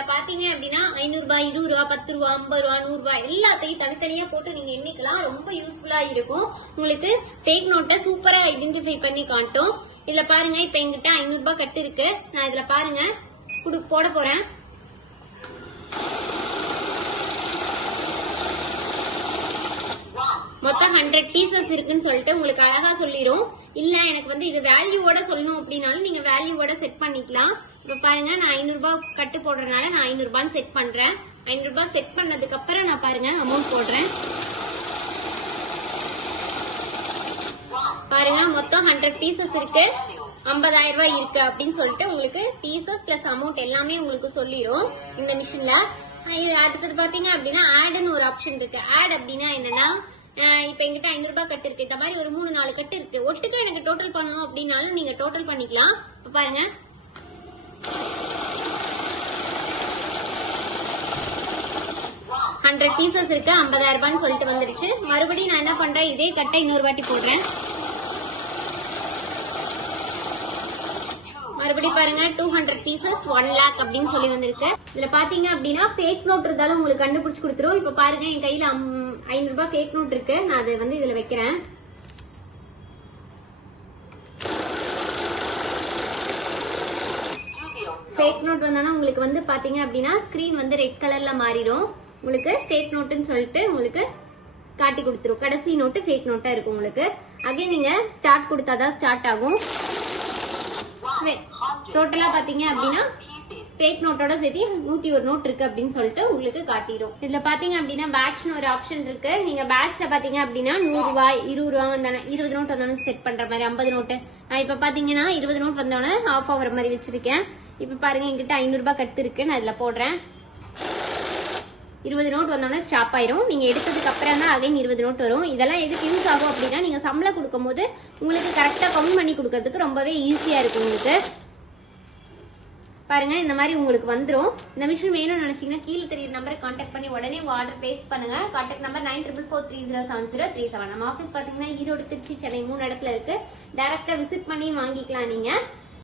இதுல பாத்தீங்க அப்படின்னா 500 ரூபாய், 20 ரூபாய், 10 ரூபாய், 50 ரூபாய், 100 ரூபாய் எல்லாத்தையும் தனித்தனியா போட்டு நீங்க எண்ணிக்கலாம். ரொம்ப யூஸ்ஃபுல்லா இருக்கும். உங்களுக்கு ஃபேக் நோட்டை சூப்பரா ஐடென்டிஃபை பண்ணி காட்டும். இதுல பாருங்க, இப்ப எங்கிட்ட 500 ரூபாய் கட்டு இருக்கு. நான் இதுல பாருங்க போட போறேன். மொத்தம் 100 பீசஸ் இருக்குன்னு சொல்லிட்டு உங்களுக்கு அழகா சொல்லிரும். இல்ல எனக்கு வந்து இது வேல்யூவோட சொல்லணும் அப்படின்னாலும் நீங்க வேல்யூவோட செட் பண்ணிக்கலாம். இப்ப பாருங்க, நான் 500 ரூபாய் கட்டு போடுறதுனால நான் 500 ரூபான்னு செட் பண்றேன். 500 ரூபாய் செட் பண்ணதுக்கு அப்புறம் நான் பாருங்க அமௌண்ட் போடுறேன். பாருங்க, மொத்தம் 100 பீசஸ் இருக்கு, 50,000 ரூபாய் இருக்கு அப்படின்னு சொல்லிட்டு உங்களுக்கு பீசஸ் பிளஸ் அமௌண்ட் எல்லாமே உங்களுக்கு சொல்லிரும் இந்த மிஷின்ல. அடுத்தது பாத்தீங்க அப்படின்னா ஆட்னு ஒரு ஆப்ஷன் இருக்கு. ஆட் அப்படின்னா என்னன்னா, இப்ப எங்கிட்ட 500 ரூபாய் கட்டு இருக்கு, இந்த மாதிரி ஒரு 3-4 கட்டு இருக்கு. ஒட்டுக்கா எனக்கு டோட்டல் பண்ணணும் அப்படின்னாலும் நீங்க டோட்டல் பண்ணிக்கலாம். இப்ப பாருங்க, $100 பீசஸ் இருக்கு, 50,000 ரூபான்னு சொல்லிட்டு வந்துருச்சு. மறுபடியும் நான் என்ன பண்றேன், இதே கட்டை இன்னொரு வாட்டி போடுறேன். மறுபடியும் பாருங்க, 200 பீசஸ் 1 lakh அப்படின்னு சொல்லி வந்திருக்கு. இதுல பாத்தீங்க அப்படின்னா ஃபேக் நோட் இருந்தாலும் உங்களுக்கு கண்டுபிடிச்சு கொடுத்துரும். இப்ப பாருங்க, என் கையில 500 ரூபாய் ஃபேக் நோட் இருக்கு. நான் அதை வந்து இதுல வைக்கிறேன். ஃபேக் நோட் வந்தானா உங்களுக்கு வந்து பாத்தீங்க அப்படின்னா ஸ்கிரீன் வந்து ரெட் கலர்ல மாறிடும். உங்களுக்கு ஃபேக் நோட்டுன்னு சொல்லிட்டு உங்களுக்கு காட்டி கொடுத்துரும். கடைசி நோட்டு ஃபேக் நோட்டா இருக்கும் உங்களுக்கு. அகைன் நீங்க ஸ்டார்ட் கொடுத்தாதான் ஸ்டார்ட் ஆகும். டோட்டலா பாத்தீங்க அப்படின்னா ஃபேக் நோட்டோட சேர்த்து 101 நோட் இருக்கு அப்படின்னு சொல்லிட்டு உங்களுக்கு காட்டிடும். இதுல பாத்தீங்க அப்படின்னா பேட்ச்னு ஒரு ஆப்ஷன் இருக்கு. நீங்க பேட்ச்ல பாத்தீங்க அப்படின்னா 100 ரூபாய், 20 ரூபாய் வந்தானே, 20 நோட் வந்தாலும் செட் பண்ற மாதிரி 50 நோட்டு. நான் இப்ப பாத்தீங்கன்னா 20 நோட் வந்தோடனே ஆஃப் ஆகிற மாதிரி வச்சிருக்கேன். இப்ப பாருங்க, என்கிட்ட 500 ரூபாய் கட்டு இருக்கு. நான் இதுல போடுறேன். 20 நோட் வந்தோடனே ஸ்டாப் ஆயிரும். நீங்க எடுத்ததுக்கு அப்புறம் தான் அகைன் 20 நோட் வரும். இதெல்லாம் எதுக்கு யூஸ் ஆகும் அப்படின்னா, நீங்க சம்பளம் கொடுக்கும் போது உங்களுக்கு கரெக்டா கவுண்ட் பண்ணி கொடுக்கறதுக்கு ரொம்பவே ஈஸியா இருக்கும் உங்களுக்கு. பாருங்க, இந்த மாதிரி உங்களுக்கு வந்துரும். இந்த மிஷின் வேணும்னு நினைச்சீங்கன்னா கீழே தெரியுற நம்பரை கான்டாக்ட் பண்ணி உடனே ஆர்டர் பிளேஸ் பண்ணுங்க. Contact number 9443030737. நம்ம ஆஃபீஸ் பாத்தீங்கன்னா ஈரோடு, திருச்சி, சென்னை 3 இடத்துல இருக்கு. டைரக்டா விசிட் பண்ணி வாங்கிக்கலாம் நீங்க.